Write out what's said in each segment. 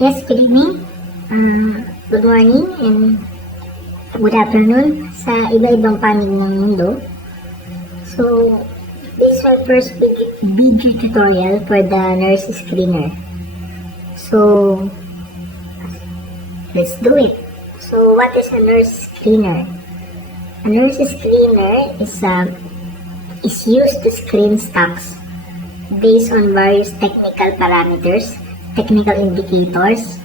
Yes, good evening, good morning, and good afternoon sa iba-ibang panig ng mundo. So, this is my first video tutorial for the nurse screener. So, let's do it. So, what is a nurse screener? A nurse screener is used to screen stocks based on various technical parameters, technical indicators,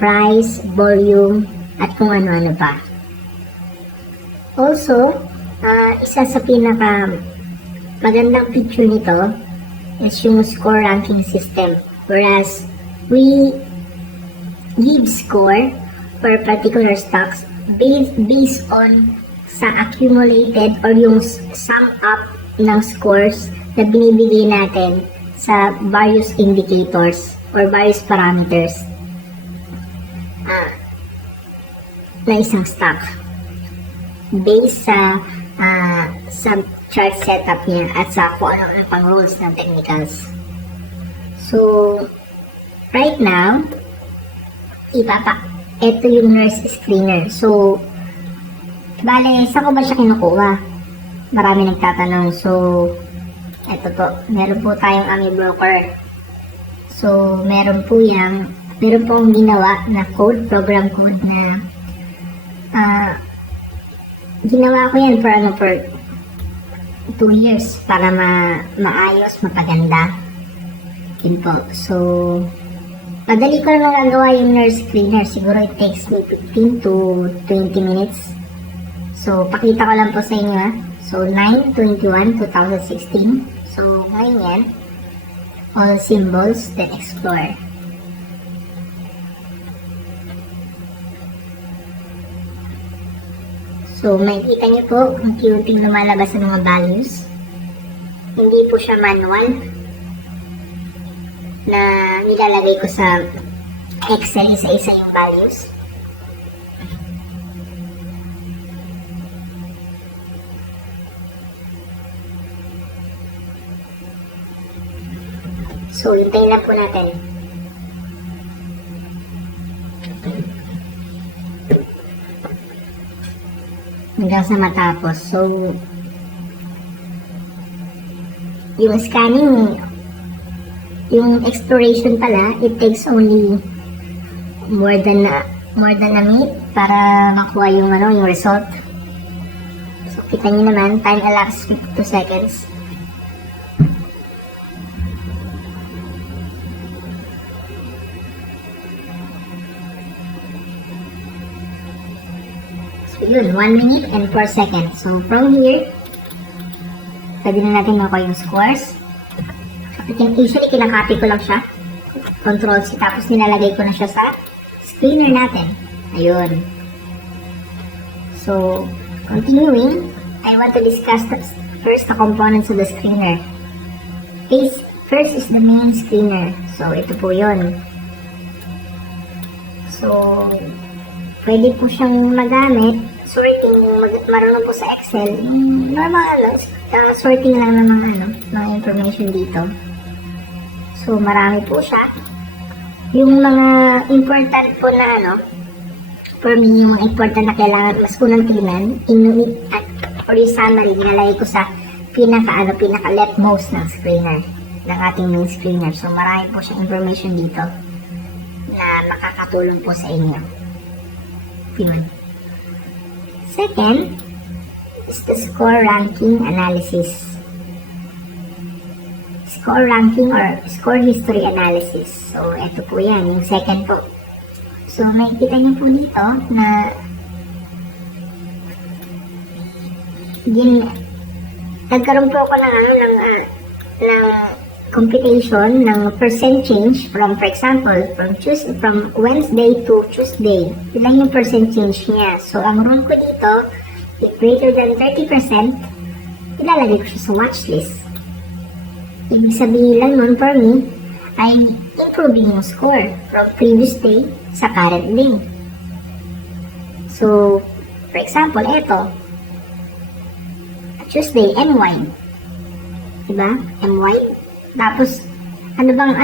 price, volume, at kung ano-ano pa. Also, isa sa pinaka magandang feature nito is yung score ranking system, whereas we give score for particular stocks based on sa accumulated or yung sum up ng scores na binibigay natin sa various indicators or various parameters na isang stock based sa chart setup niya at sa kung ano pang rules ng technicals. So, right now, ito yung nurse screener. So, bale, saan ko ba siya kinukuha? Marami nagtatanong. So, ito po, meron po tayong AMI broker. So, meron po akong ginawa na code, program code na ginawa ko yan for 2 years para maayos, mapaganda. Yun po. So, madali ko lang nagagawa yung nurse screener. Siguro it takes me 15 to 20 minutes. So, pakita ko lang po sa inyo ha. So, 9/21/2016. So, ngayon yan. All symbols, then explore. So, makikita niyo po kung cute-ing lumalabas sa mga values. Hindi po siya manual na nilalagay ko sa Excel isa-isa yung values. So, hintayin lang po natin. Hanggang sa matapos. So, yung scanning, yung exploration pala, it takes only more than a minute para makuha yung result. So, kita nyo naman, time elapsed 52 seconds. Yun, 1 minute and 4 seconds. So, from here, pwede na natin makuha yung scores. Usually, kinakopy ko lang siya. Control-C, tapos nilalagay ko na siya sa screener natin. Ayun. So, continuing, I want to discuss first the components of the screener. First is the main screener. So, ito po yun. So, pwede po siyang magamit, sorting, marunong po sa Excel, normal, sorting lang ng mga information dito. So, marami po siya. Yung mga important po na for me, yung mga important na kailangan mas kunang tingnan, or yung summary, nilalagay ko sa pinaka leftmost ng screener, ng ating main screener. So, marami po siyang information dito na makakatulong po sa inyo. Yun. Second is the score ranking analysis. Score ranking or score history analysis. So, ito po yan, yung second po. So, makikita niyo po dito na nagkaroon po ako ng computation ng percent change from, for example, from Wednesday to Tuesday. Ilan yung percent change niya. So, ang rule ko dito, if greater than 30%, ilalagay ko siya sa watch list. Ibig sabihin lang nun for me, ay improving yung score from previous day sa current day. So, for example, ito, Tuesday, MY. Diba? MY. Tapos, ano bang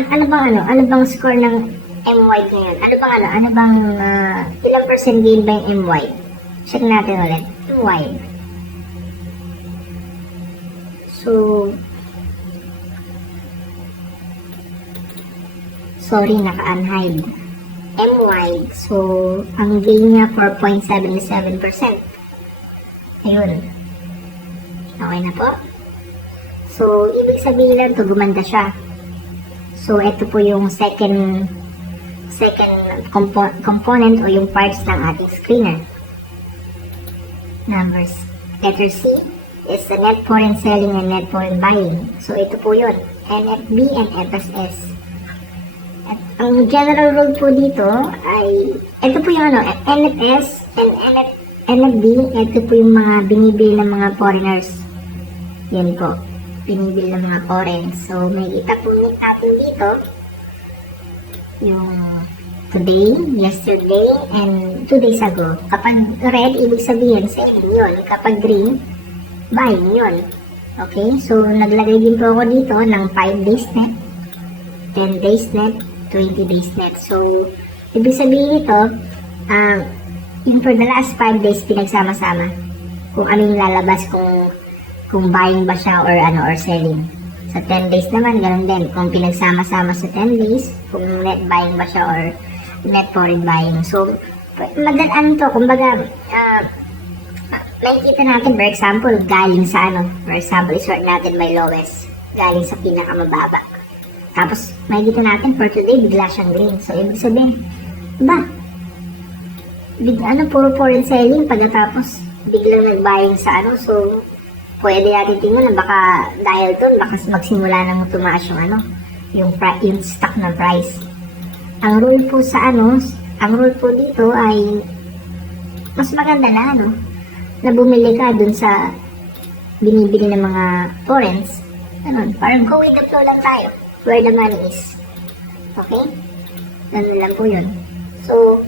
score ng M-wide ngayon. Ano bang, ilang percent gain ba yung M-wide? Check natin ulit. M-wide. So, sorry, naka-unhide. M-wide. So, ang gain niya 4.77%. Ayun. Okay na po. So, ibig sabihin lang to, gumanda siya. So, ito po yung second component o yung parts ng ating screener. Numbers. Letter C is the net foreign selling and net foreign buying. So, ito po yun. NFB and FSS. At ang general rule po dito ay, ito po yung NFS and NFB, ito po yung mga binibili ng mga foreigners. Yan po. Binibili ng mga foreign. So, may kita po natin dito yung today, yesterday, and 2 days ago. Kapag red, ibig sabihin selling yun. Kapag green, buying yun. Okay? So, naglagay din po ako dito ng 5 days net, 10 days net, 20 days net. So, ibig sabihin ito, yung for the last 5 days pinagsama-sama. Kung ano yung lalabas, kung buying ba siya or selling. Sa 10 days naman, ganun din. Kung pinagsama-sama sa 10 days, kung net buying ba siya or net foreign buying. So, to, kumbaga, nakikita natin, for example, galing sa for example, isort natin may lowest, galing sa pinakamababa. Tapos, makikita natin, for today, bigla siyang green. So, ibig sabihin, puro foreign selling, pagkatapos, biglang nag-buying sa so, pwede natin tingnan na baka dahil doon, baka magsimula nang tumaas yung stock na price. Ang rule po ang rule po dito ay mas maganda na bumili ka dun sa binibili ng mga foreigns. Parang go with the flow lang tayo. Where the money is. Okay? Ganun lang po yun. So,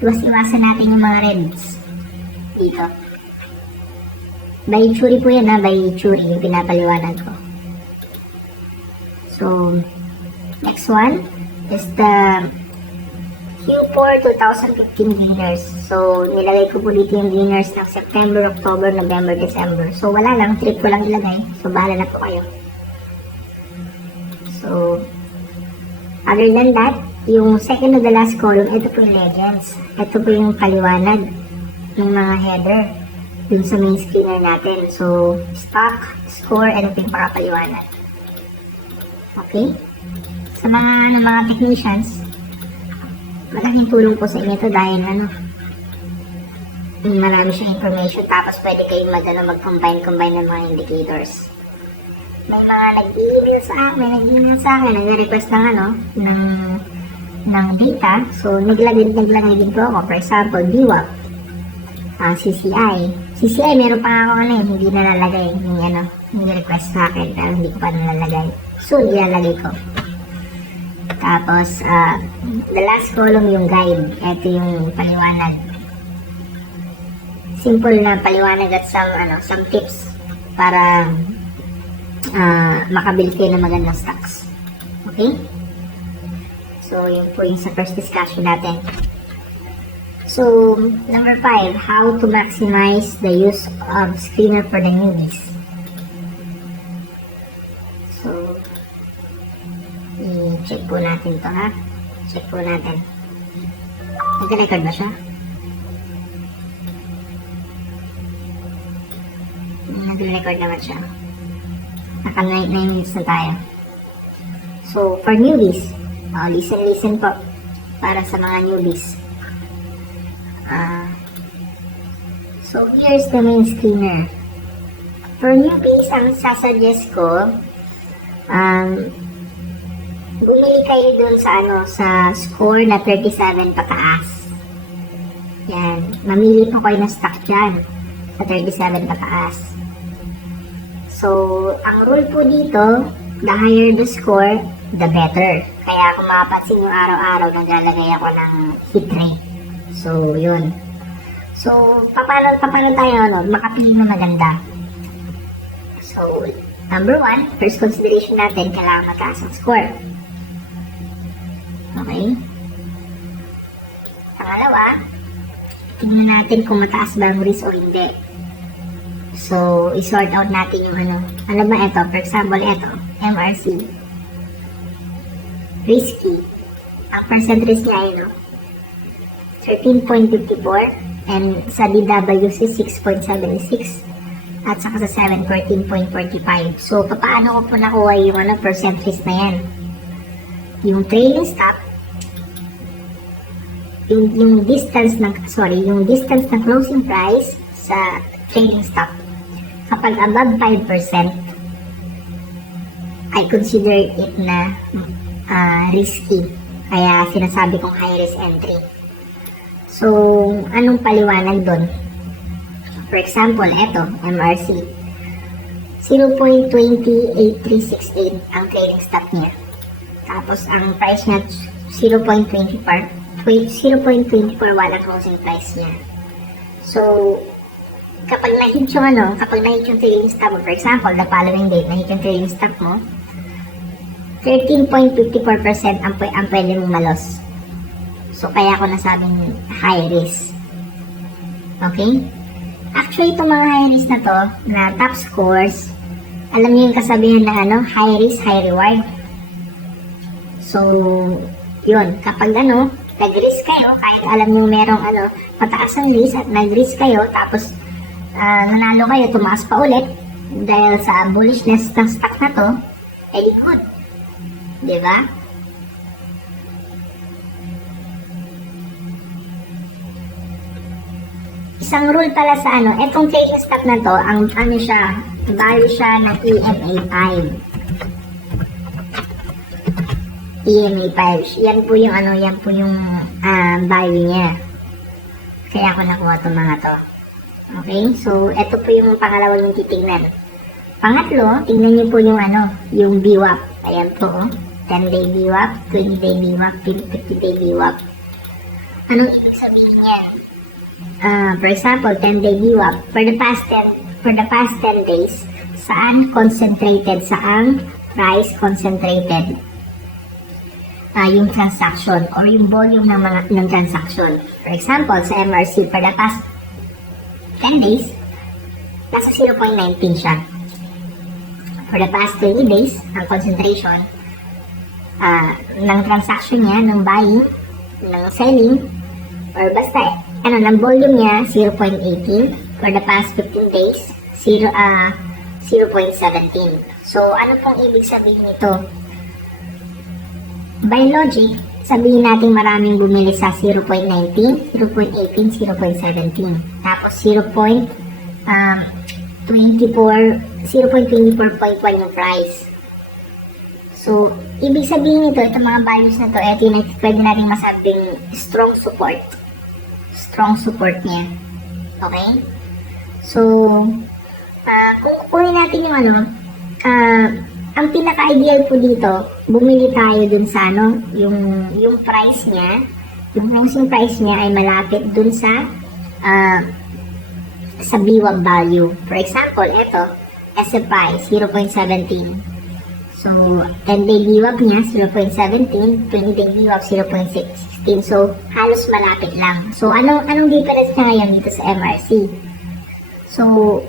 iwasan natin yung mga reds dito. By Churi po yan by Churi, yung pinapaliwanag ko. So, next one is the Q4 2015 gainers. So, nilagay ko po dito yung gainers ng September, October, November, December. So, wala lang, trip ko lang ilagay. So, bahala na po kayo. So, other than that, yung second to the last column, ito po yung legends. Ito po yung paliwanag ng mga header dun sa main screener natin. So, stock, score, and ito yung pakapaliwanag. Okay? Sa mga technicians, malaking tulong po sa inyo ito dahil marami siyang information, tapos pwede kayong mag-combine ng mga indicators. May mga nag-email sa akin, nag-request ng data. So, naglagay din po ako. For example, DWAP, CCI, meron pa ako hindi nalalagay yung request sa akin, pero hindi ko pa nalalagay. Soon, ilalagay ko. Tapos, the last column yung guide. Ito yung paliwanag. Simple na paliwanag at some tips para makabili kayo ng magandang stocks. Okay? So, yun po yung sa first discussion natin. So, number 5, how to maximize the use of screener for the newbies. So, i-check po natin to Check po natin. Nag-record ba siya? Nag-record naman siya. Naka 9 minutes na tayo. So, for newbies, listen po. Para sa mga newbies. So, here's the main screener. For newbies, ang sasuggest ko, bumili kayo dun sa score na 37 pataas. Yan. Mamili po kayo ng stock dyan sa 37 pataas. So, ang rule po dito, the higher the score, the better. Kaya kung makapansin yung araw-araw, naglalagay ako ng hit rate. So, yun. So, paano tayo makapili na maganda? So, number 1, first consideration natin, kailangan mataas ang score. Okay? tignan natin kung mataas ba ang risk o hindi. So, i-sort out natin yung ano. Ano ba ito? For example, ito, MRC. Risky. Ang percent risk niya ay, 13.54. And sa DWC, 6.76. At saka sa 7, 14.45. So, paano ko po nakuha yung percent risk na yan? Yung trailing stop, yung distance ng closing price sa trailing stop. Kapag above 5%, I consider it na risky. Kaya sinasabi kong high risk entry. So, anong paliwanag doon? For example, eto, MRC. 0.208368 ang trading stop niya. Tapos, ang price niya, 0.241 ang closing price niya. So, kapag na-hit yung trading stop mo, for example, the following date, na-hit yung trading stop mo, 13.54% ang pwede mong malos. So, kaya ako nasabing high risk. Okay? Actually, itong mga high risk na to, na top scores, alam niyo yung kasabihan na high risk, high reward. So, yun, kapag nag-risk kayo, kahit alam niyo merong mataas ang risk at nag-risk kayo, tapos nanalo kayo, tumaas pa ulit, dahil sa bullishness ng stock na to, edi good. Diba? Isang rule pala sa etong trading stock na to, ang value siya ng EMA5. EMA5. Yan po yung value niya. Kaya ako nakuha itong mga to. Okay? So, ito po yung pangalawa yung titignan. Pangatlo, tignan niyo po yung VWAP. Ayan po, 10-day VWAP, 20-day VWAP, 50-day VWAP. Anong ibig sabihin yan? For example, 10-day VWAP, for the past 10 days, saan price concentrated yung transaction or yung volume ng transaction. For example, sa MRC, for the past 10 days, nasa 0.19 siya. For the past 20 days, ang concentration ng transaction niya, ng buying, ng selling, or basta, ng volume niya, 0.18. For the past 15 days, 0.17. So, ano pong ibig sabihin nito? By logic, sabihin natin maraming bumili sa 0.19, 0.18, 0.17. Tapos 0.24.1 yung price. So, ibig sabihin nito, itong mga values na to, ito yung pwede natin masabing strong support. Strong support niya. Okay? So, kung kukunin natin yung ang pinaka-ideal po dito, bumili tayo dun sa yung price niya, yung closing price niya ay malapit dun sa VWAP value. For example, ito, SFI, 0.17. So, 10-day VWAP niya, 0.17, 20-day VWAP, 0.16. So, halos malapit lang. So, anong difference niya ngayon dito sa MRC? So,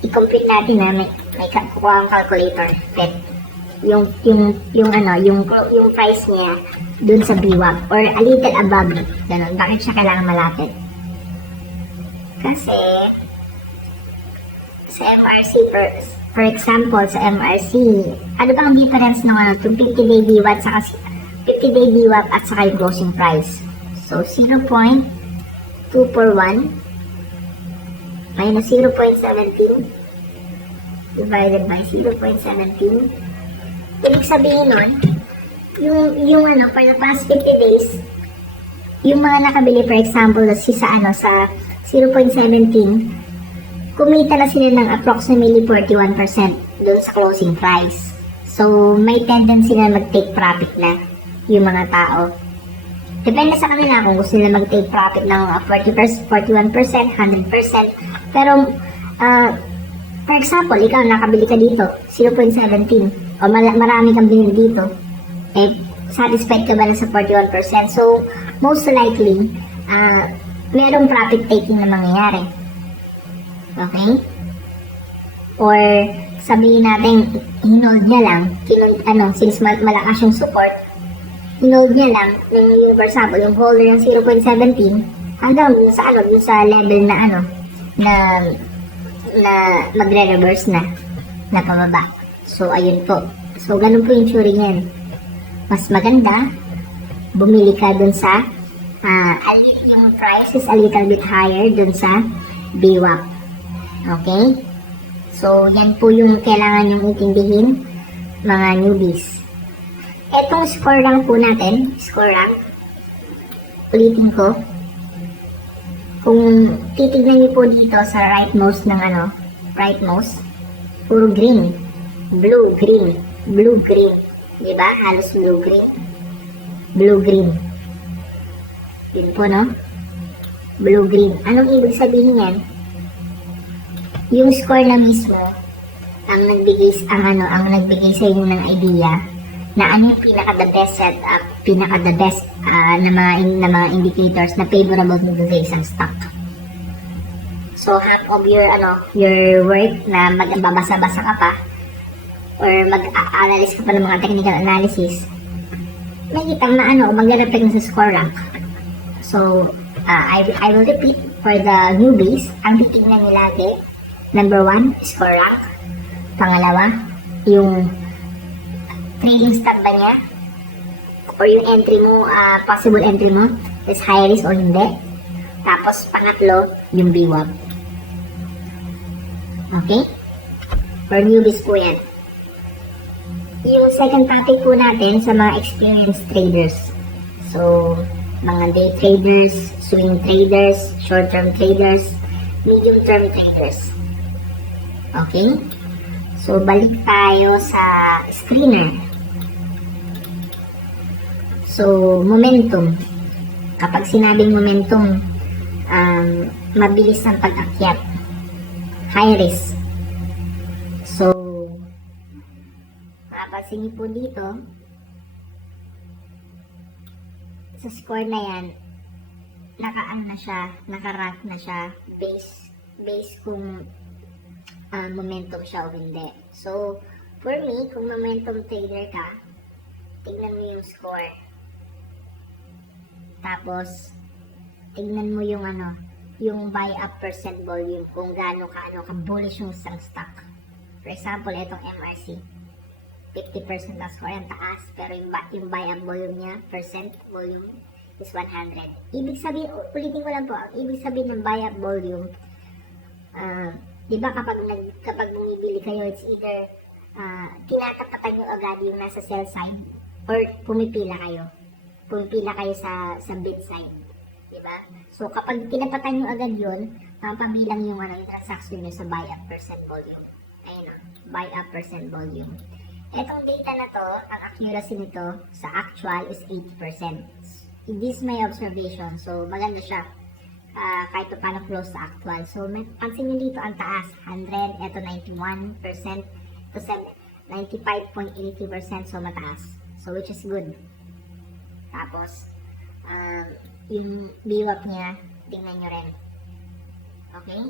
i-complete natin na may kukuha ang calculator. But, yung price niya dun sa VWAP or a little above. Ganun. Bakit siya kailangan malapit? Kasi, sa MRC, for example, sa MRC, ano ba ang difference ng 50-day VWAP at 50-day VWAP at saka yung closing price? So, 0.241 minus 0.17 divided by 0.17. Ibig sabihin nun, yung for the past 50 days, yung mga nakabili, for example, sa 0.17, kumita na sila ng approximately 41% dun sa closing price. So, may tendency na mag-take profit na yung mga tao. Depende sa kanila kung gusto nila mag-take profit ng 40%, 41%, 100%. Pero, for example, ikaw nakabili ka dito, 0.17, o marami kang binili dito, satisfied ka ba na sa 41%? So, most likely, merong profit taking na mangyayari. Okay? Or sabihin natin, hinold niya lang, since malakas yung support, hinold niya lang yung for example, yung holder ng 0.17 hanggang dun sa level na na magre-reverse na pababa. So, ayun po. So, ganun po yung turing yan. Mas maganda, bumili ka dun sa yung price is a little bit higher dun sa VWAP. Okay? So, yan po yung kailangan yung intindihin, mga newbies. Etong score rank po natin, ulitin ko, kung titignan niyo po dito sa rightmost ng rightmost, puro green, blue, green, diba? Halos blue, green. Yun po, no? Blue, green. Anong ibig sabihin yan? Yung score na mismo ang nagbigay sa inyo ng idea na ano yung pinaka-the best setup, pinaka-the best na mga indicators na favorable nito sa isang stock. So, half of your work na magbabasa-basa ka pa or mag-analyze ka pa ng mga technical analysis, nakikita na magre-reflect na sa score rank. So, I will repeat for the newbies, ang titignan nyo lagi, number 1, score rank. Pangalawa, yung trading stop ba niya? Or yung entry mo, possible entry mo, is high risk o hindi. Tapos, pangatlo, yung VWAP. Okay? For newbies po yan. Yung second topic po natin sa mga experienced traders. So, mga day traders, swing traders, short-term traders, medium-term traders. Okay? So, balik tayo sa screener. So, momentum. Kapag sinabing momentum, mabilis ang pag-akyat. High risk. So, mapapansin niyo po dito, sa score na yan, naka-rank na siya, base kung momentum siya o hindi. So, for me, kung momentum trader ka, tignan mo yung score. Tapos, tignan mo yung yung buy-up percent volume, kung gaano ka bullish yung isang stock. For example, itong MRC, 50% na score, ang taas, pero yung buy-up volume niya, percent volume is 100. Ibig sabihin, ulitin ko lang po, ang ibig sabihin ng buy-up volume, di ba kapag bumibili kayo, it's either tinatapatan nyo agad yung nasa sell side or pumipila kayo sa bid side, di ba? So kapag tinapatan nyo agad yun, papabilang yung yung transaction nyo sa buy-up percent volume. Ayun buy-up percent volume. Etong data na to, ang accuracy nito sa actual is 80%. This is my observation, so maganda siya. Kahit pa paano close sa actual. So, pansin nyo dito, ang taas, 100, eto 91%, to 95.82%, so mataas. So, which is good. Tapos, yung VWAP niya, tingnan nyo rin. Okay?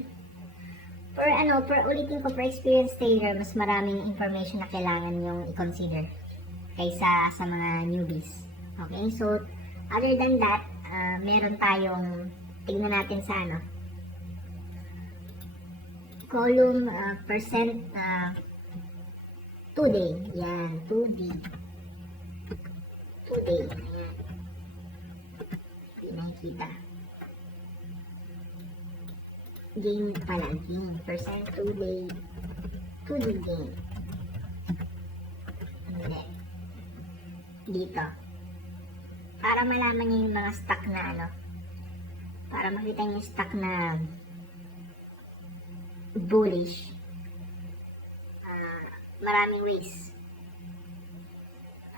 Ulitin ko, for experienced trader, mas maraming information na kailangan yung i-consider kaysa sa mga newbies. Okay? So, other than that, meron tayong tingnan natin sa column percent today. Yan, 2D. Today. Ayan. Hindi nakikita. Gain pala. Gain. Percent today. 2D gain. Hindi. Dito. Para malaman niyo yung mga stock na para makita niyo yung stock na bullish, maraming ways.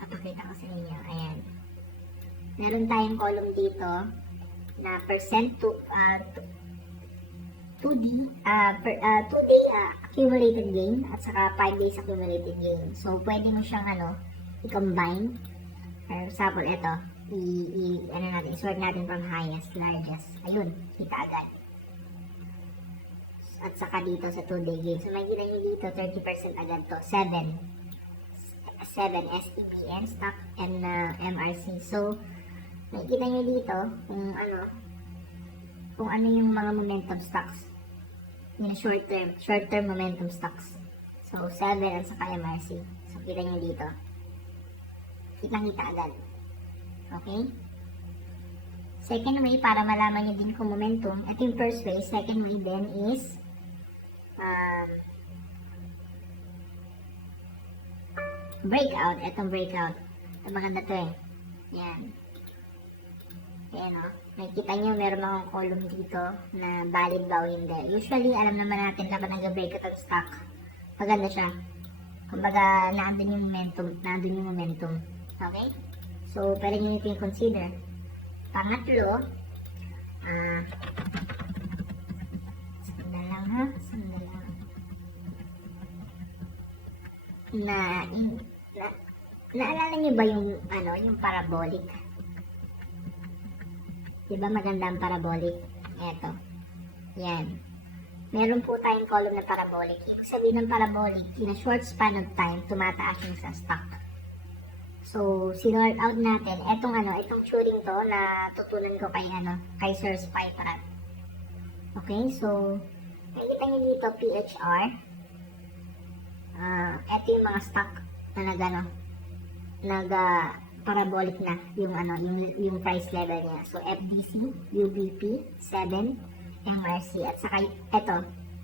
Papakita ko sa inyo. Ayan. Meron tayong column dito na percent to 2D, 2-day accumulated gain at saka 5 days accumulated gain. So, pwede mo siyang i-combine. For example, ito. ano natin, sort natin from highest, largest. Ayun, kita agad. At saka dito sa 2-day gain. So, makikita nyo dito, 30% agad to. 7 SEBN stock and MRC. So, makikita nyo dito kung ano yung mga momentum stocks. Yung short term momentum stocks. So, 7 at saka MRC. So, kita nyo dito. Kitang-kita agad. Okay? Second way, para malaman nyo din kung momentum. Ito yung first way. Second way then is breakout. Itong breakout. Ito maganda to eh. Yan. Ayan o. Nakikita nyo, meron mga column dito na valid ba o hindi. Usually, alam naman natin dapat nag-breakout ang stock. Maganda siya. Kumbaga, naandun yung momentum. Okay? So, pwede nyo ito yung consider. Pangatlo, sandal lang. Naalala nyo ba yung parabolic? Diba maganda ang parabolic? Eto. Yan. Meron po tayong column na parabolic. Ibig sabihin ng parabolic, in a short span of time, tumataas yung sa stock. So, sinort out natin, itong turing to na tutunan ko kay Sir Spy Prat. Okay, so, nakikita nyo dito, PHR. Ito yung mga stock na parabolic na yung price level niya. So, FDC, UBP, 7, MRC, at saka ito,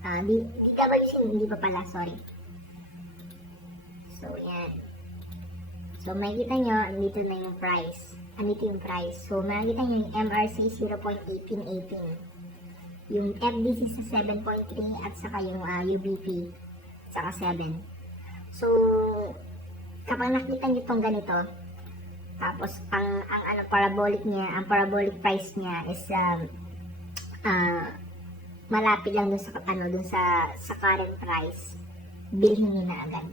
DWC, hindi pa pala, sorry. So, yan. So, makikita nyo, andito na yung price. Andito yung price. So, makikita nyo yung MRC 0.1818. Yung FDC sa 7.3 at saka yung UBP saka 7. So, kapag nakita nyo itong ganito, tapos ang parabolic niya, ang parabolic price niya is malapit lang dun sa current price, bilhin nyo na agad.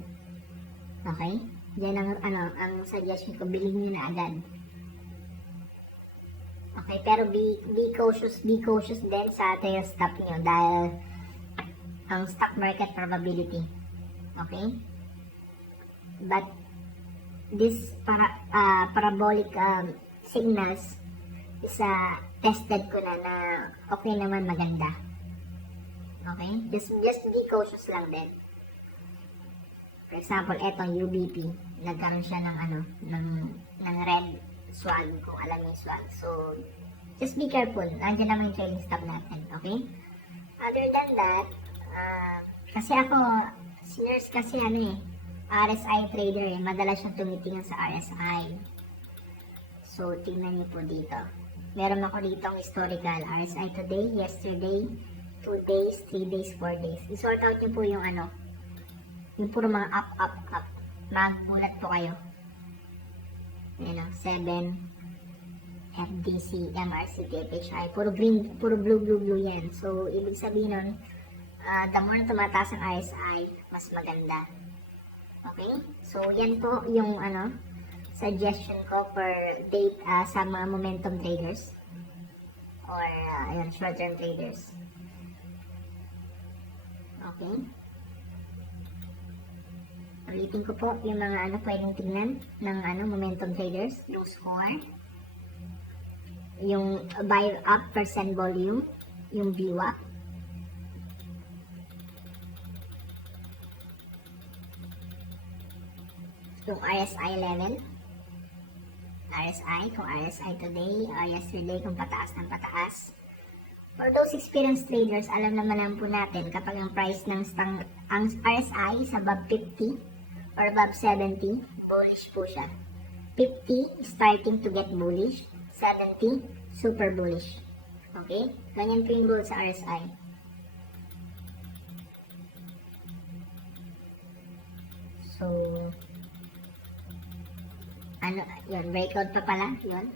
Okay? Yan ang suggestion ko, bilhin nyo na agad. Okay, pero be cautious din sa tail stop nyo dahil ang stock market probability. Okay? But this parabolic signals is tested ko na okay naman, maganda. Okay? Just be cautious lang din. For example, etong UBP, nagkaroon siya ng red swag, kung alam niyo yung swag. So, just be careful. Nandiyan naman yung trailing stop natin. Okay? Other than that, kasi ako, sinners kasi RSI trader eh. Madalas siyang tumitingin sa RSI. So, tingnan niyo po dito. Meron ako dito ang historical. RSI today, yesterday, 2 days, 3 days, 4 days. I-sort out niyo po yung yung puro mga up. Magbulat po kayo. 7, FDC, MRC, TPHI. Puro green, puro blue yan. So, ibig sabihin nun, the more na tumataas ang RSI, mas maganda. Okay? So, yan po yung suggestion ko for date sa mga momentum traders or short-term traders. Okay? Ulitin ko po yung mga pwedeng tingnan ng momentum traders. Yung score, yung buy up percent volume, yung VWAP, yung RSI level, RSI, kung RSI today or yesterday, kung pataas ng pataas. For those experienced traders, alam naman po natin kapag ang price ng ang RSI is above 50 or above 70, bullish po siya. 50, starting to get bullish. 70, super bullish. Okay? Ganyan po yung rule sa RSI. So, yun, breakout pa pala, yun.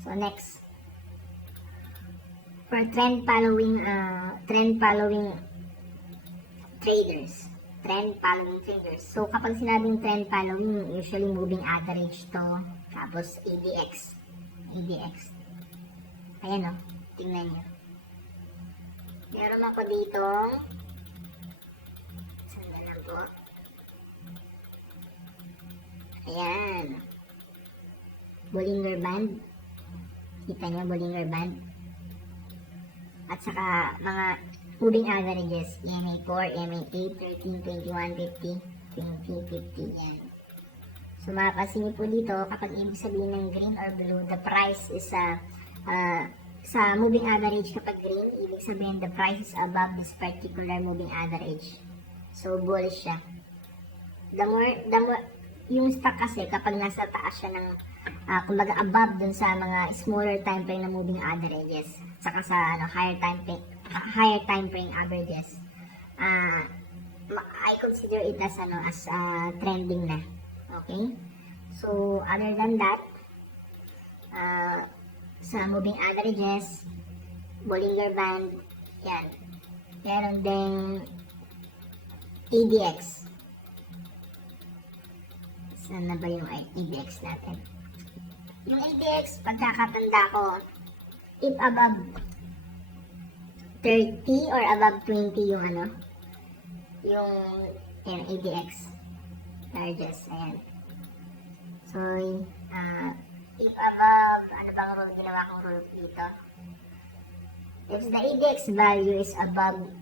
So, next. For trend following traders. trend following triggers. So, kapag sinabing trend following, usually moving average to, tapos ADX. ADX. Ayan o, tingnan nyo. Meron ako ditong, saan lang po? Ayan. Bollinger Band. Kita nyo, Bollinger Band. At saka, mga moving averages, EMA4, EMA8, 13, 21, 50, 20, 50, yan. So, mapapansin niyo po dito, kapag ibig sabihin ng green or blue, the price is sa moving average kapag green, ibig sabihin the price is above this particular moving average. So, bullish siya. The more, yung stock kasi, kapag nasa taas siya ng, kumbaga above dun sa mga smaller time frame na moving averages, saka sa higher time frame averages, I consider it as trending na. Okay? So, other than that, sa moving averages, Bollinger Band, yan. Meron ding ADX. Saan na ba yung ADX natin? Yung ADX, pagkakatanda ko, if above 30 or above 20 yung yung ADX largest, ayan. So, if above, ano bang rule, ginawa kong rule dito? If the ADX value is above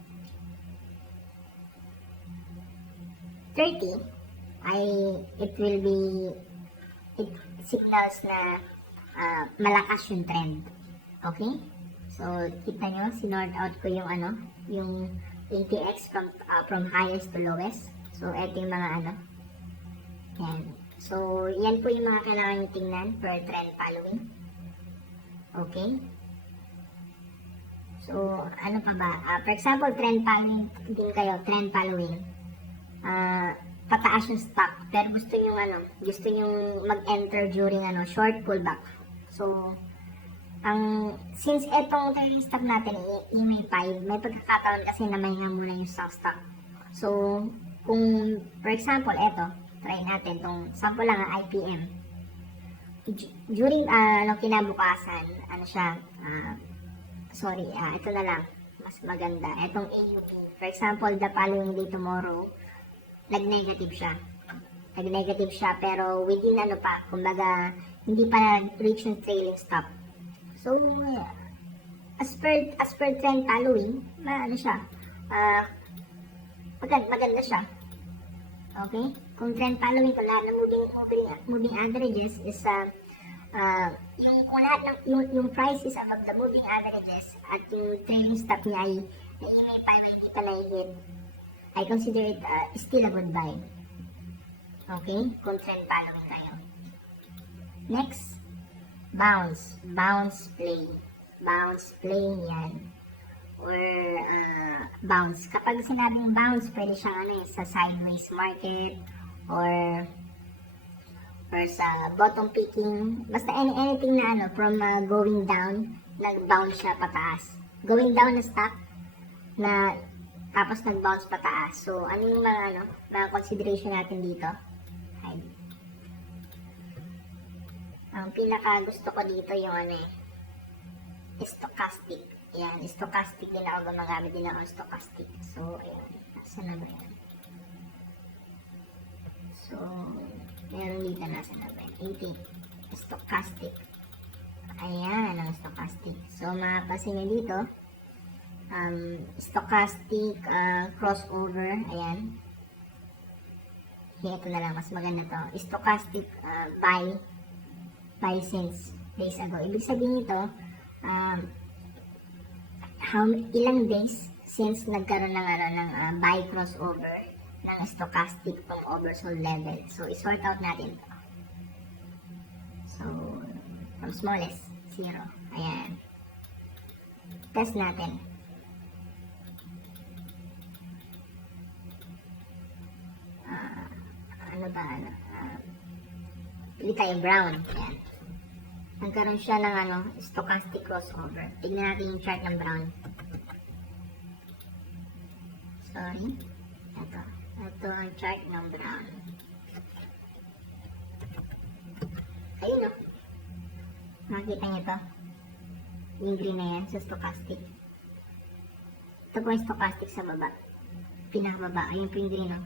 30, it signals na malakas yung trend. Okay? So, kita nyo, sinort out ko yung yung ATX from highest to lowest. So, eto yung mga yan. So, yan po yung mga kailangan nyo tingnan per trend following. Okay? So, ano pa ba? For example, trend following din kayo, trend following. Pataas yung stock, pero gusto nyo mag-enter during short pullback. So, since etong trailing stop natin, EMA5, may pagkakataon kasi na may nga muna yung stock. So, kung, for example, try natin itong sample lang ang IPM. During kinabukasan, ito na lang, mas maganda. Itong AUP, for example, the following day tomorrow, nag-negative siya, pero within kumbaga, hindi pa na-reach yung trailing stop. So, as per trend following, maganda siya. Okay? Kung trend following, kung lahat ng moving averages is, yung price is above the moving averages at yung trailing stop niya ay EMA5 ay hindi pa na-hit, I consider it still a good buy. Okay? Kung trend following tayo. Next, bounce play yan. Or bounce. Kapag sinabing bounce, pwede siyang sa sideways market or sa bottom picking. Basta anything na from going down, nag-bounce siya pataas. Going down na stock na tapos nag-bounce pataas. So, ano yung mga consideration natin dito? Ang pinaka gusto ko dito yung stochastic. Yan, stochastic din ako, gumagamit din ako stochastic. So, ayan. Saan na ba yan? So, meron dito nasa na ba yan? 80. Stochastic. Ayan, ang stochastic. So, mapapansin nyo dito, stochastic crossover. Ayan. Ito na lang, mas maganda to. Stochastic buy since days ago. Ibig sabihin nito, ilang days since nagkaroon ng buy crossover ng stochastic from oversold level. So, isort out natin to. So, from smallest, 0. Ayan. Test natin. Pili tayo brown. Ayan. Nagkaroon siya ng stochastic crossover. Tignan natin yung chart ng brown. Sorry. Ito. Ito ang chart ng brown. Ayun o. Makikita niyo to. Yung green na yan sa stochastic. Ito po yung stochastic sa baba. Pinakababa. Ayun po yung green o.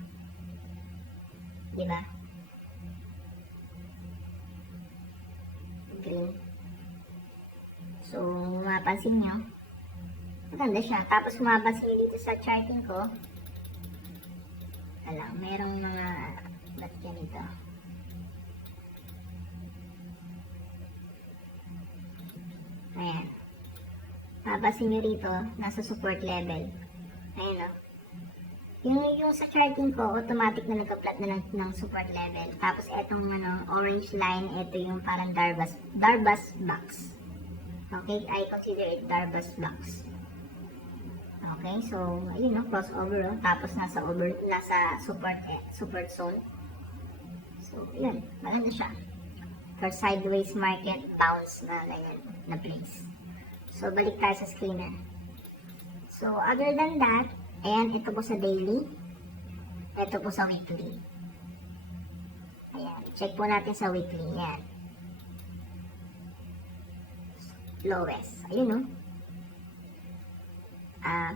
Diba? Green. So, mapapansin nyo, maganda siya. Tapos, mapapansin nyo dito sa charting ko, merong mga, ba't ganito? Ayan. Mapapansin nyo rito, nasa support level. Ayan o. Yung sa charting ko, automatic na nagka-plot na ng support level. Tapos, etong orange line, ito yung parang Darvas box. Okay, I consider it Darvas box. Okay, so, ayun crossover tapos nasa support zone. So, yun, maganda siya. For sideways market, bounce na ganyan, na place. So, balik tayo sa screener. So, other than that, ayan, ito po sa daily. Ito po sa weekly. Ayan, check po natin sa weekly. Ayan. Lowest. Ayun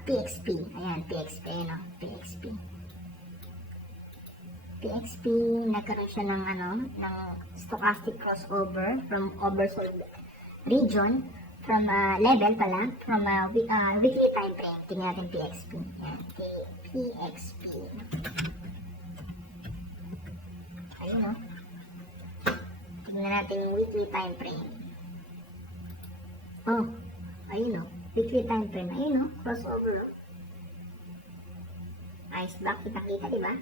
PXP. Ayan, PXP. Ayan PXP. PXP, nagkaroon siya ng stochastic crossover from oversold region, from level pala, from weekly time frame. Tingnan natin PXP. Ayan, PXP. Ayun tingnan natin yung weekly time frame. Oh, ayun weekly time frame. Ayun crossover Ice block, kita-kita, diba?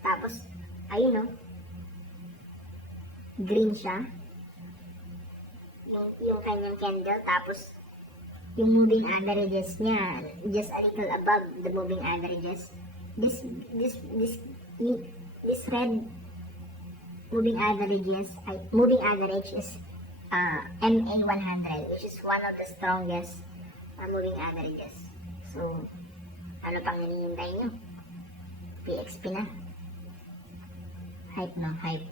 Tapos, ayun green siya. Yung kanyang candle. Tapos, yung moving averages niya, just a little above the moving averages. This red moving average is MA 100, which is one of the strongest moving averages. So, ano pang hinihintay nyo? PXP na. Hype.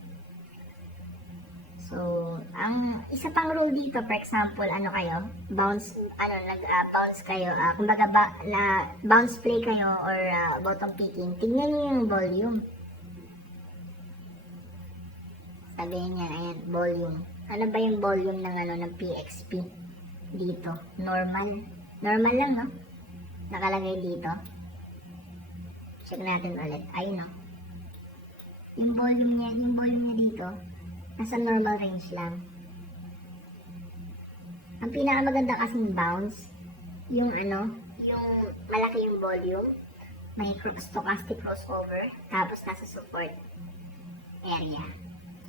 So, ang isa pang rule dito, for example, bounce kayo, kumbaga bounce play kayo or bottom picking, tignan niyo yung volume. Sabihin niya, ayan, volume. Ano ba yung volume ng PXP dito? Normal lang, no? Nakalagay dito. Check natin ulit. Ayun, no? Yung volume niya dito, nasa normal range lang. Ang pinakamaganda kasing bounce, yung malaki yung volume, may stochastic crossover, tapos nasa support area.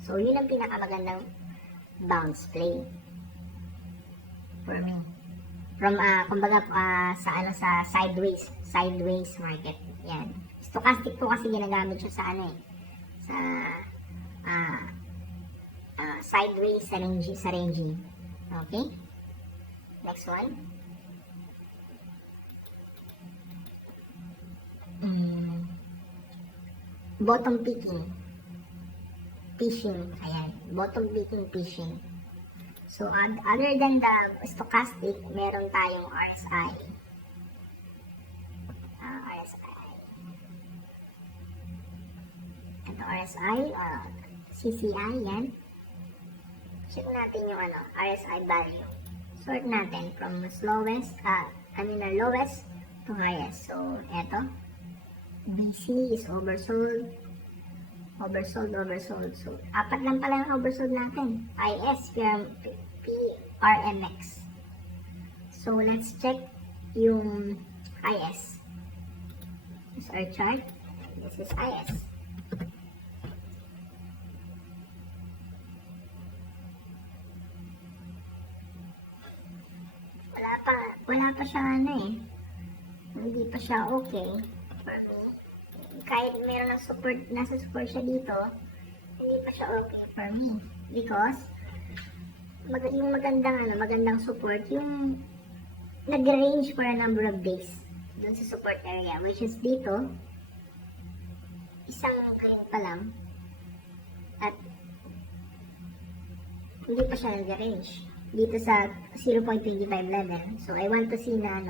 So, yun ang pinakamagandang bounce play for me. From, kumbaga, sa sideways market. Yan. Stochastic po kasi ginagamit siya sa sideways sa ranging. Okay? Next one. Bottom picking. Fishing. Ayan. Bottom picking fishing. So, other than the stochastic, meron tayong RSI. Ito RSI, CCI, yan. Check natin yung RSI value. Sort natin from lowest to highest. So, eto. BC is oversold. So, apat lang pala yung oversold natin. IS, PRMX. So, let's check yung IS. This is our chart. This is IS. Wala pa siya hindi pa siya okay for me. Kahit meron ng support, nasa support siya dito, hindi pa siya okay for me. Because, yung magandang support, yung nag-range for a number of days dun sa support area, which is dito, isang green pa lang at hindi pa siya nag-range dito sa 0.25 level. So, I want to see na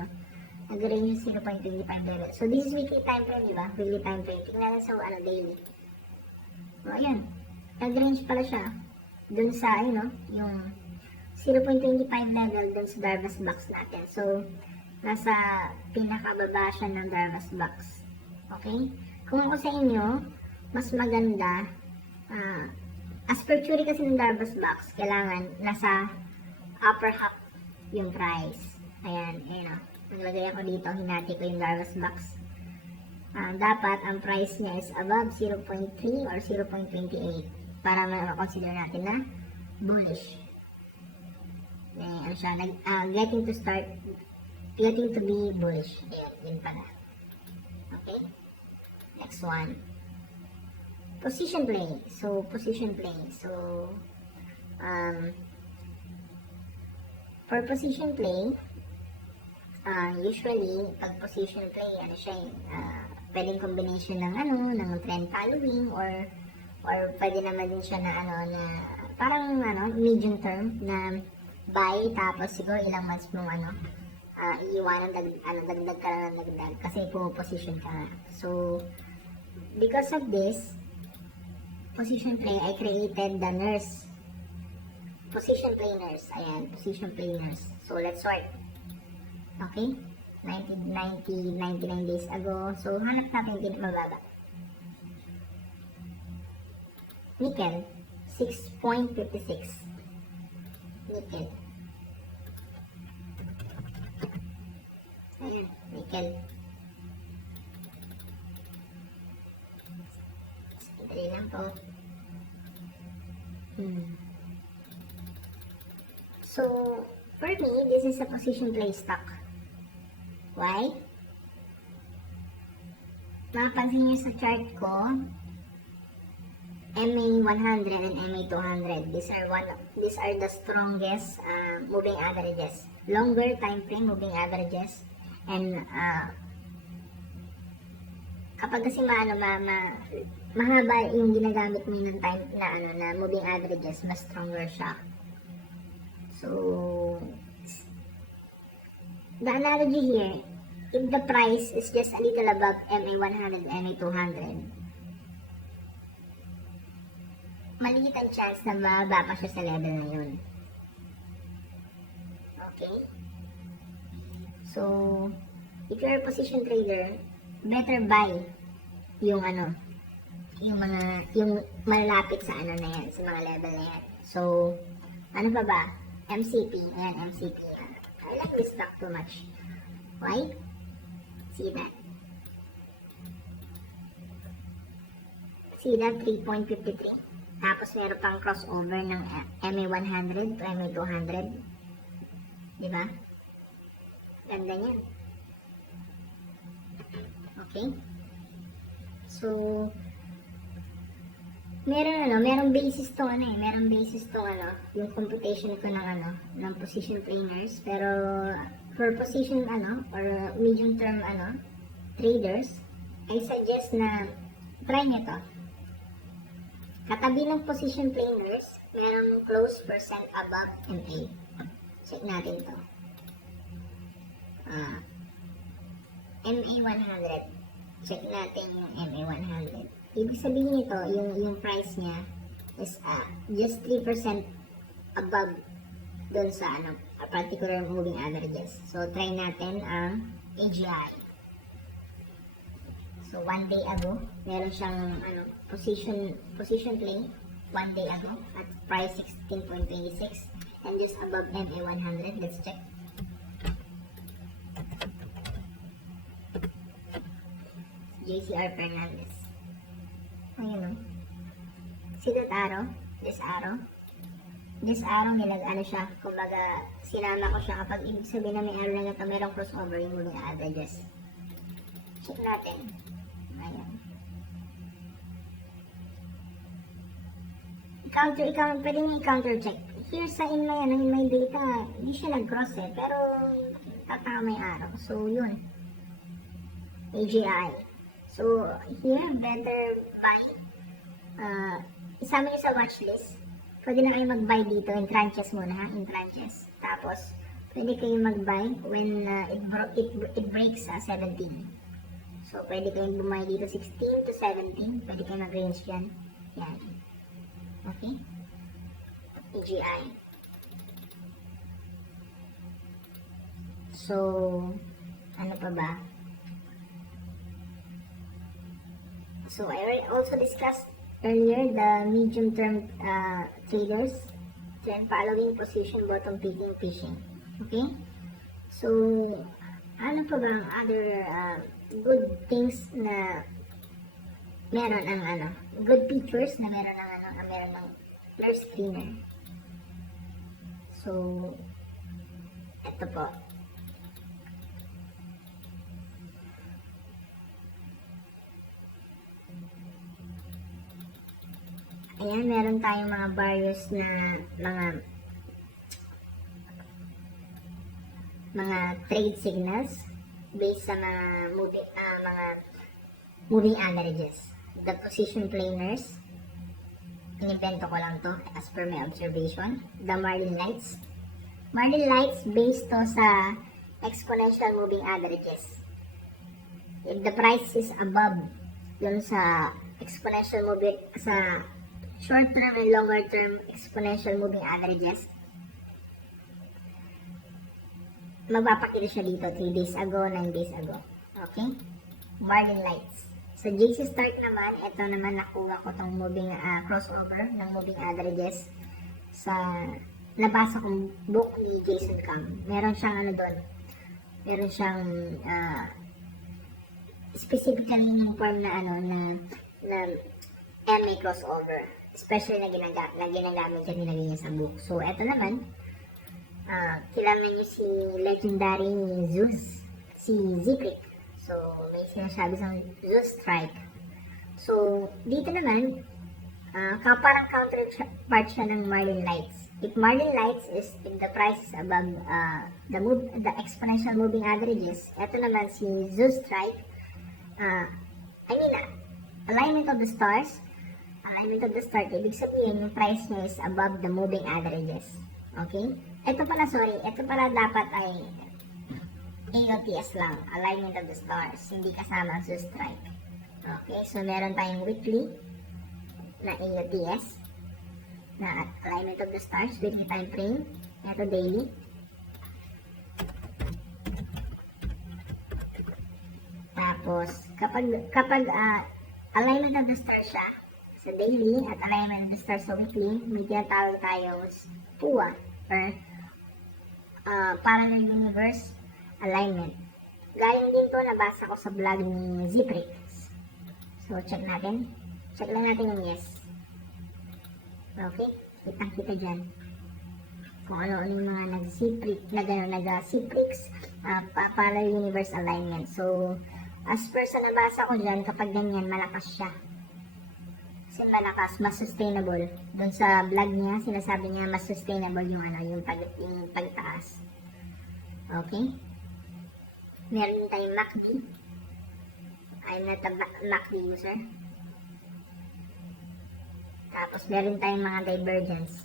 nag-range yung 0.25 level. So, this is weekly time frame, di ba? Weekly time frame. Tingnan natin sa daily. So, ayan. Nag-range pala siya dun sa, yung 0.25 level dun sa Darvas box natin. So, nasa pinakababa siya ng Darvas box. Okay? Kung ako sa inyo, mas maganda, as per theory kasi ng Darvas box, kailangan nasa upper half yung price. Ayan, naglagay ako dito, hinati ko yung Darvas box. Dapat ang price niya is above 0.3 or 0.28 para ma-consider natin na bullish. Getting to be bullish. Ayan, yun pala. Okay? Next one. Position play. So, for position play, usually, pag position play, pwedeng combination ng ng trend following or pwede naman din siya na na parang medium term na buy tapos siguro ilang months mong iiwanan dagdag ka lang ng dagdag kasi position ka nga. So, because of this position play, I created the nurse. Position play nurse. Ayan, position play nurse. So, let's sort. Okay? 99 days ago. So, hanap natin yung mababa. Nickel, 6.56. Nickel. Ayan, nickel. Dali lang po. So, for me, this is a position play stock. Why? Mapapansin nyo sa chart ko, MA100 and MA200. These are the strongest moving averages. Longer time frame moving averages. And kapag kasi mahaba yung ginagamit mo ng time na moving averages, mas stronger siya. So, the analogy here, if the price is just a little above MA100 and MA200, maliit ang chance na mababa pa siya sa level na yun. Okay? So, if you're a position trader, better buy yung yung malapit sa na yan, sa mga level na yan. So, ano pa ba? MCP. Ayan, MCP. I like this stock too much. Why? See that? See that? 3.53. Tapos meron pang crossover ng MA100 to MA200. Diba? Ganda niyan. Okay? So, merong basis to yung computation ko ng position trainers. Pero, for position or medium term traders, I suggest na try nyo to. Katabi ng position trainers, merong close percent above MA. Check natin to. MA100. Check natin yung MA100. Ibig sabihin nito, yung price niya is just 3% above doon sa a particular moving averages. So, try natin ang AGI. So, 1 day ago, meron siyang position play 1 day ago at price 16.26 and just above MA100. Let's check. JCR Fernandez. Ayun o. See that arrow? This arrow? This arrow siya. Kumbaga, sinama ko siya kapag ibig sabihin na may arrow na ito, merong crossover yung moving averages. Check natin. Ayan. Pwede nyo i-counter check. Here sa in my data, hindi siya nag-cross pero tatama may araw. So, yun. AGI. So, here, better buy. Isama nyo sa watchlist. Pwede na kayo mag-buy dito in tranches muna, ha? In tranches. Tapos, pwede kayo mag-buy when it breaks 17. So, pwede kayong bumay dito 16 to 17. Pwede kayong mag-range dyan. Yan. Okay? EGI. So, ano pa ba? So, I also discussed earlier the medium-term traders, trend following, position, bottom picking, fishing. Okay? So, ano pa ba ang other good things na meron ang good features na meron ng nurse screener. So, ito po. Ayan, meron tayong mga various na mga trade signals based sa mga moving averages. The position planers, inimbento ko lang to as per my observation. The Marlin lights. Marlin lights based to sa exponential moving averages. If the price is above dun sa exponential moving, sa short term and longer term exponential moving averages, magpapakita siya dito 3 days ago, 9 days ago. Okay? Marlin lights. Sa JC Start naman, ito naman nakuha ko tong moving crossover ng moving averages sa nabasa kong book ni Jason Kang. Meron siyang ano doon. Meron siyang specifically yung form na MA crossover. Especially na ginagamit siya, nilagay niya sa book. So, eto naman, kilala niyo si legendary Zeus, si Zikrik. So, may sinasabi sa Zeus Strike. So, dito naman, parang counterpart siya ng Marlin Lights. If Marlin Lights is, if the price is above the exponential moving averages, eto naman si Zeus Strike, alignment of the stars, ibig sabihin yung price niya is above the moving averages. Okay? Ito pala dapat ay AOTS lang, alignment of the stars, hindi kasama ang strike. Okay? So, meron tayong weekly na AOTS na alignment of the stars, weekly time frame. Ito daily. Tapos, kapag alignment of the stars siya, sa daily at alignment of the stars sa weekly, may tinatawag tayo PUA or Parallel Universe Alignment. Galing din to, nabasa ko sa vlog ni Zikrik. So, check natin. Check lang natin yung yes. Okay? Kitang-kita dyan. Kung ano-ano yung mga nag-Zikrik, Parallel Universe Alignment. So, as per sa nabasa ko dyan, kapag ganyan, malakas siya. Malakas, mas sustainable. Doon sa vlog niya, sinasabi niya mas sustainable yung yung pagtaas. Okay? Meron din tayong MACD. I'm not a MACD user. Tapos meron tayong mga divergence.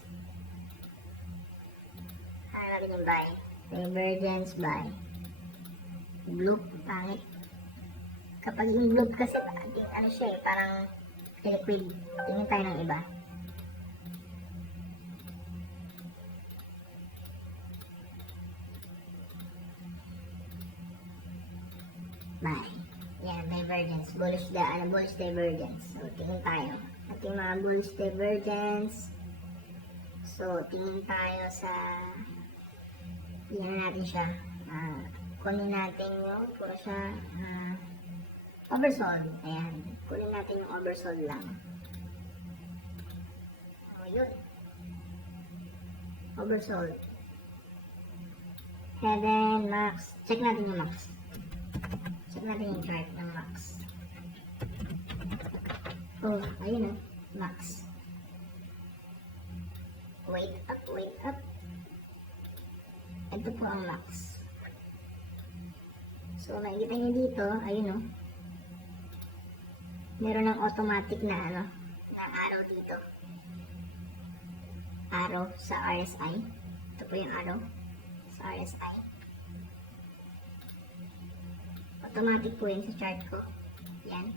Ano natin yung buy? Divergence buy. Bloop, pangit. Kapag yung bloop kasi, ano siya parang liquid. Tingin tayo ng iba. Bye. Yan, divergence. Bullish divergence. So, tingin tayo. At yung mga bullish divergence. So, tingin tayo sa tingnan natin siya. Kunin natin yung puro siya oversold. Ayan. Kunin natin yung oversold lang. O, yun. Oversold. Heaven, max. Check natin yung max. Check natin yung chart ng max. Oh, ayun o. Max. Wait up, wait up. Ito po ang max. So, nakikita nyo dito, ayun o. meron ng automatic na na arrow dito. Arrow sa RSI. Ito po yung arrow sa RSI. Automatic po yun sa chart ko. Yan.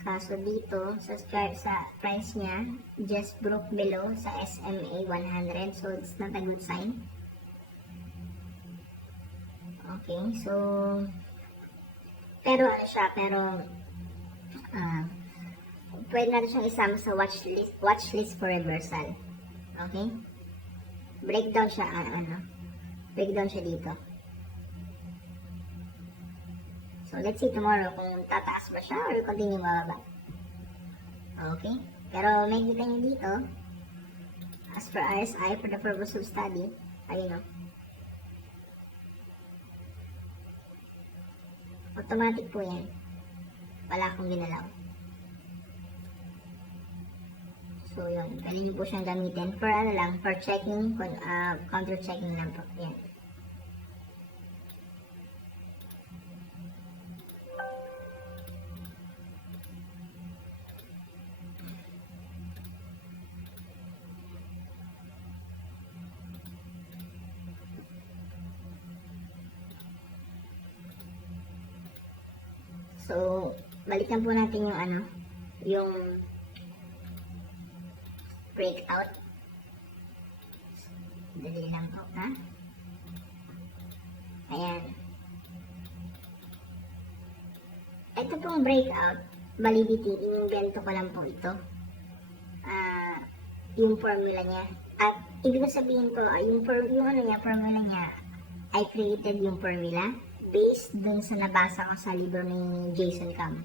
Kaso dito, sa price niya, just broke below sa SMA 100. So, it's not a good sign. Okay, so, pero pwede natin siyang isama sa watch list for reversal. Okay? Breakdown siya dito. So, let's see tomorrow kung tataas ba siya or continue bababa. Okay? Pero may kita nyo dito, as per RSI, for the purpose of study, ayun o. Automatic po yan. Wala akong ginalaw. So, yun. Pwede nyo po siyang gamitin for for checking, counter checking lang po. Yan. So, balikan po natin yung breakout. Dali lang po, ha? Ayan. Ito pong breakout, validity, in-invento ko lang po ito. Yung formula niya. At, ibig sabihin ko, yung formula niya, I created yung formula based dun sa nabasa ko sa libro ni Jason Cam.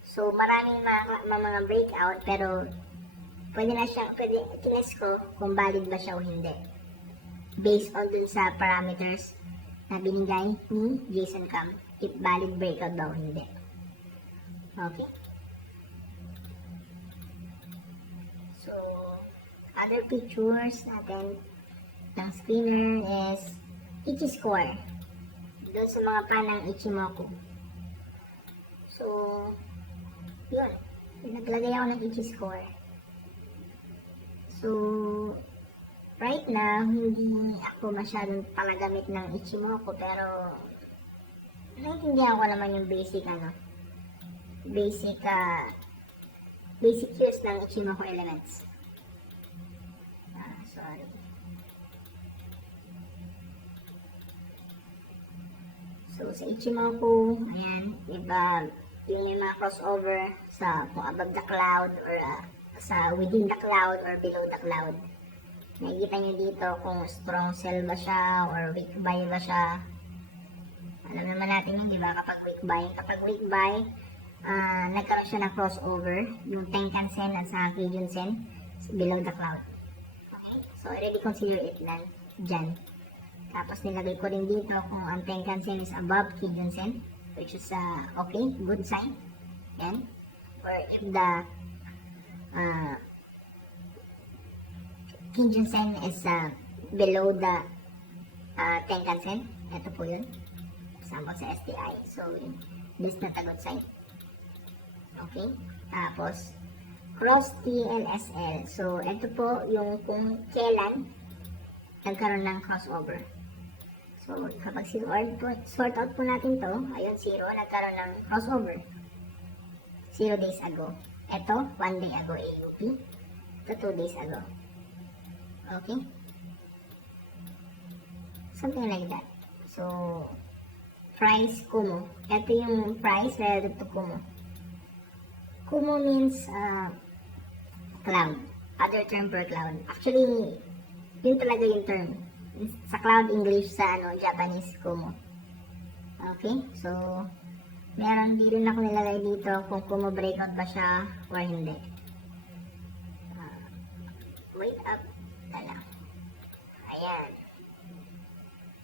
So, maraming mga breakout, pero tinest ko kung valid ba siya o hindi. Based on dun sa parameters na binigay ni Jason Cam, if valid breakout daw o hindi. Okay. So, other pictures natin ng screener is Ichi-score. Doon sa mga panang Ichimoku. So, yun. Naglagay ako ng Ichi-score. So, right now, hindi ako masyadong palagamit ng Ichimoku, pero naiintindihan ko naman yung basic use ng Ichimoku elements. Sorry. So, sa Ichimoku, ayan, iba, yung may mga crossover sa kung above the cloud or sa within the cloud or below the cloud. Nakikita nyo dito kung strong sell ba siya or weak buy ba siya. Alam naman natin yun, di ba? Kapag weak buy, nagkaroon siya ng crossover, yung Tenkan-sen at sa Kijun-sen below the cloud. Okay? So, already consider it dyan. Tapos nilagay ko rin dito kung ang Tenkan-sen is above Kijun-sen, which is okay, good sign. Yan. Or if the Kijun-sen is below the Tenkan-sen, ito po yun. Example sa STI. So, this not a good sign. Okay. Tapos, cross TLSL. So, ito po yung kung kailan nagkaroon ng crossover. So, kapag sort out po natin to, ayun, 0, nagkaroon ng crossover. 0 days ago. Ito, 1 day ago AUP. Ito, 2 days ago. Okay? Something like that. So, price Kumo. Ito yung price relative to Kumo. Kumo means cloud. Other term for cloud. Actually, yun talaga yung term. Sa cloud English, sa Japanese Kumo. Okay? So, meron din rin ako nilagay dito kung Kumo breakout ba siya or hindi. Wait up. Tala. Ayan.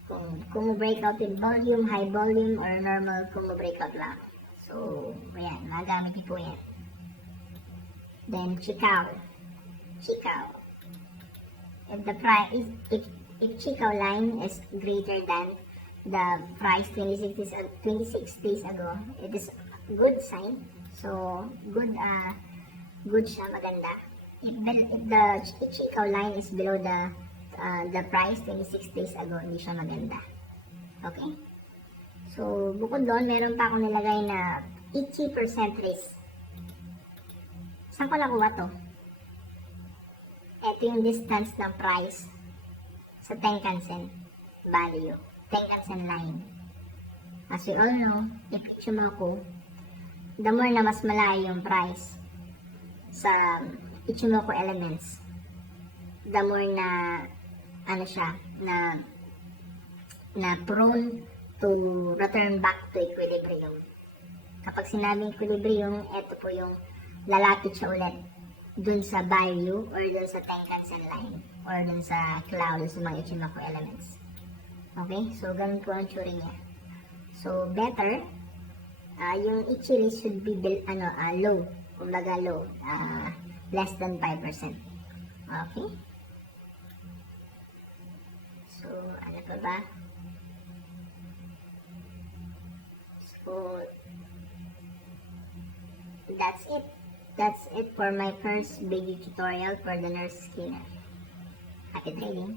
Kung Kumo breakout with volume, high volume, or normal Kumo breakout lang. So, ayan. Magamit po yan. Then, Chikou. If the price if Chikou line is greater than the price 26 days ago, it is good sign. So, good siya, maganda. If the Chiikaw line is below the price 26 days ago, hindi siya maganda. Okay? So, bukod doon, meron pa akong nilagay na 80% risk. Saan ko nakuha to? Ito yung distance ng price sa Tenkan-sen value. Tenkan-sen line. As we all know, if Ichimoku, the more na mas malayo yung price sa Ichimoku elements, the more na ano siya, na prone to return back to equilibrium. Kapag sinabing equilibrium, ito po yung lalapit siya ulit dun sa value or dun sa Tenkan-sen line or dun sa cloud sa mga Ichimoku elements. Okay? So, ganun po ang tsura niya. So, better, yung Ichiri should be low. Kumbaga low. Less than 5%. Okay? So, ano pa ba? So, that's it. That's it for my first video tutorial for the nurse skinner. Happy trading!